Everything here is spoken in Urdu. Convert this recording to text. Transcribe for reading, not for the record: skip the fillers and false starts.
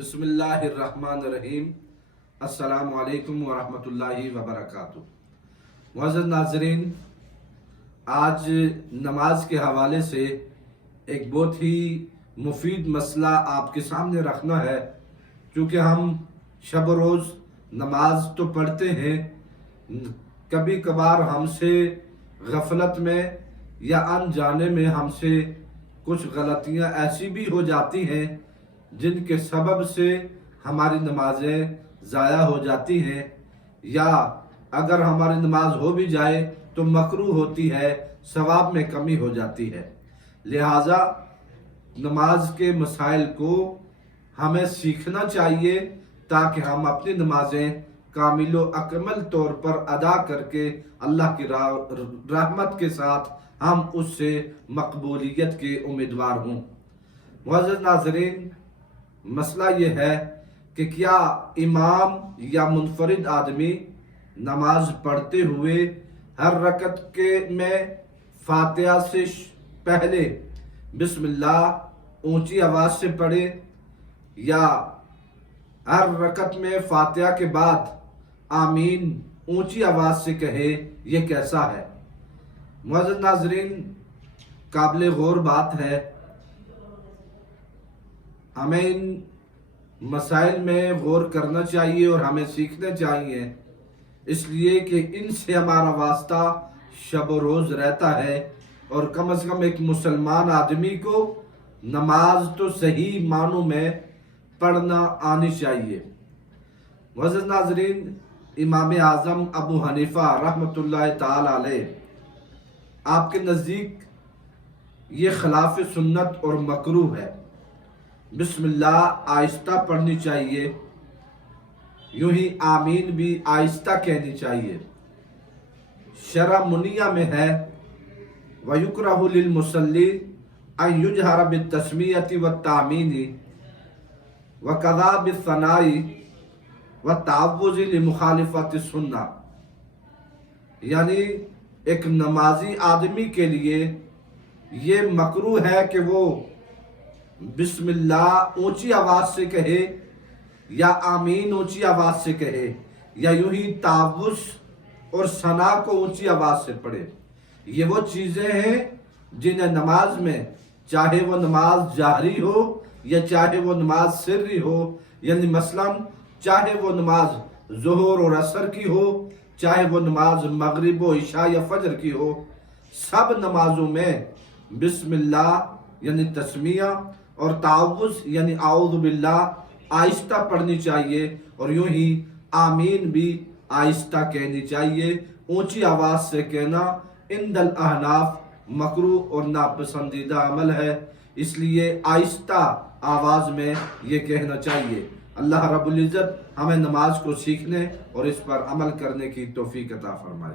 بسم اللہ الرحمن الرحیم۔ السلام علیکم ورحمۃ اللہ وبرکاتہ۔ معزز ناظرین، آج نماز کے حوالے سے ایک بہت ہی مفید مسئلہ آپ کے سامنے رکھنا ہے، کیونکہ ہم شب و روز نماز تو پڑھتے ہیں، کبھی کبھار ہم سے غفلت میں یا انجانے میں ہم سے کچھ غلطیاں ایسی بھی ہو جاتی ہیں جن کے سبب سے ہماری نمازیں ضائع ہو جاتی ہیں، یا اگر ہماری نماز ہو بھی جائے تو مکروہ ہوتی ہے، ثواب میں کمی ہو جاتی ہے۔ لہٰذا نماز کے مسائل کو ہمیں سیکھنا چاہیے تاکہ ہم اپنی نمازیں کامل و اکمل طور پر ادا کر کے اللہ کی رحمت کے ساتھ ہم اس سے مقبولیت کے امیدوار ہوں۔ معزز ناظرین، مسئلہ یہ ہے کہ کیا امام یا منفرد آدمی نماز پڑھتے ہوئے ہر رکعت میں فاتحہ سے پہلے بسم اللہ اونچی آواز سے پڑھے، یا ہر رکعت میں فاتحہ کے بعد آمین اونچی آواز سے کہے؟ یہ کیسا ہے؟ معزز ناظرین، قابل غور بات ہے، ہمیں ان مسائل میں غور کرنا چاہیے اور ہمیں سیکھنا چاہیے، اس لیے کہ ان سے ہمارا واسطہ شب و روز رہتا ہے، اور کم از کم ایک مسلمان آدمی کو نماز تو صحیح معنوں میں پڑھنا آنی چاہیے۔ معزز ناظرین، امام اعظم ابو حنیفہ رحمۃ اللہ تعالی علیہ، آپ کے نزدیک یہ خلاف سنت اور مکروہ ہے۔ بسم اللہ آہستہ پڑھنی چاہیے، یوں ہی آمین بھی آہستہ کہنی چاہیے۔ شرح منیہ میں ہے وَيُكْرَهُ لِلْمُصَلِّ أَن يُجْهَرَ بِالتَّسْمِيَةِ وَالتَّعْمِينِ وَكَذَا بِالثَّنَاءِ وَالتَّعَوُّذِ لِمُخَالِفَةِ السُّنَّةِ، یعنی ایک نمازی آدمی کے لیے یہ مکروہ ہے کہ وہ بسم اللہ اونچی آواز سے کہے، یا آمین اونچی آواز سے کہے، یا یوں ہی تعوذ اور ثنا کو اونچی آواز سے پڑھے۔ یہ وہ چیزیں ہیں جنہیں نماز میں، چاہے وہ نماز جہری ہو یا چاہے وہ نماز سری ہو، یعنی مثلاً چاہے وہ نماز ظہر اور عصر کی ہو، چاہے وہ نماز مغرب و عشاء یا فجر کی ہو، سب نمازوں میں بسم اللہ یعنی تسمیہ اور تعوذ یعنی اعوذ باللہ آہستہ پڑھنی چاہیے، اور یوں ہی آمین بھی آہستہ کہنی چاہیے۔ اونچی آواز سے کہنا عند الاحناف مکروہ اور ناپسندیدہ عمل ہے، اس لیے آہستہ آواز میں یہ کہنا چاہیے۔ اللہ رب العزت ہمیں نماز کو سیکھنے اور اس پر عمل کرنے کی توفیق عطا فرمائے۔